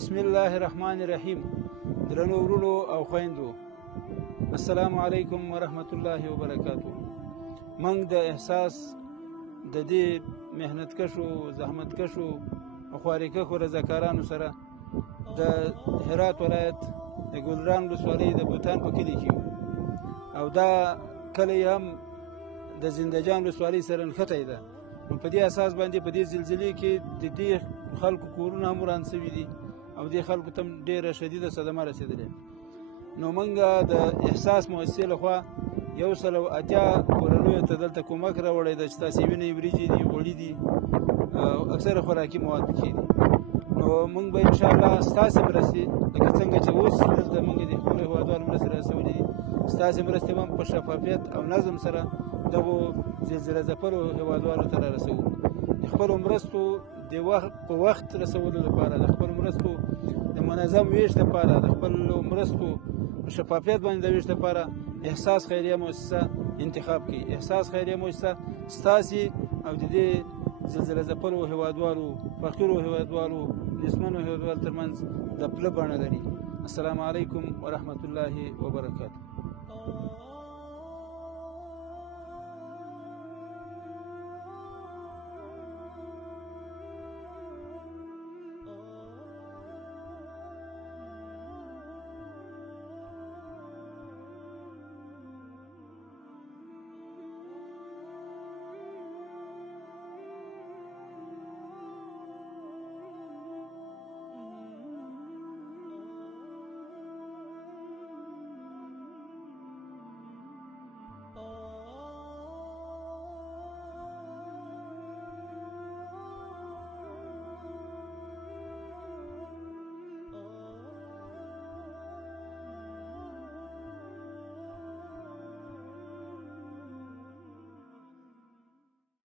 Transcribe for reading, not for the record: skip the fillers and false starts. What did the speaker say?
بسم الله الرحمن الرحیم. درنو ورونو او خویندو، السلام علیکم ورحمت الله وبرکاتو. موږ د احساس د دې مهنت کشو، زحمت کشو او خواریکښو رضاکارانو سره د هرات ولایت د ګلران ولسوالۍ د بوتان په کلي کې او دا کلی هم د زندهجان ولسوالۍ سره نښتی ده. نو په دې اساس باندې په دې زلزلې کې د دې خلکو کورونه هم وران سوي دي او دې خلکو ته ډېره شدیده صدمه رسېدلې. نو موږ د احساس مؤسسې لخوا 180 کورنیو ته دلته کومک راوړی ده چې ستاسې وینې وریجې دي، غوړي دي او اکثره خوراکي مواد پکې دي. نو موږ به انشاءالله ستاسې مرستې لکه څنګه چې اوس دلته موږ د خپلو هېوادوالو مرستې راسولې دي، ستاسې مرستې به هم په شفافیت او نظم سره دغو زلزله ځپلو هېوادوالو ته رارسوو. د خپلو مرستو د وخت په وخت رسولو لپاره، د خپلو مرستو د منظم ویش لپاره، د خپلو مرستو په شفافیت باندې د ویش لپاره احساس خیریه مؤسسه انتخاب کړئ. احساس خیریه مؤسسه ستاسې او د دې زلزله ځپلو هېوادوالو، فقیرو هېوادوالو، نیستمنو هېوادوالو ترمنځ د پله بڼه لري. السلام علیکم ورحمت الله وبرکاتو.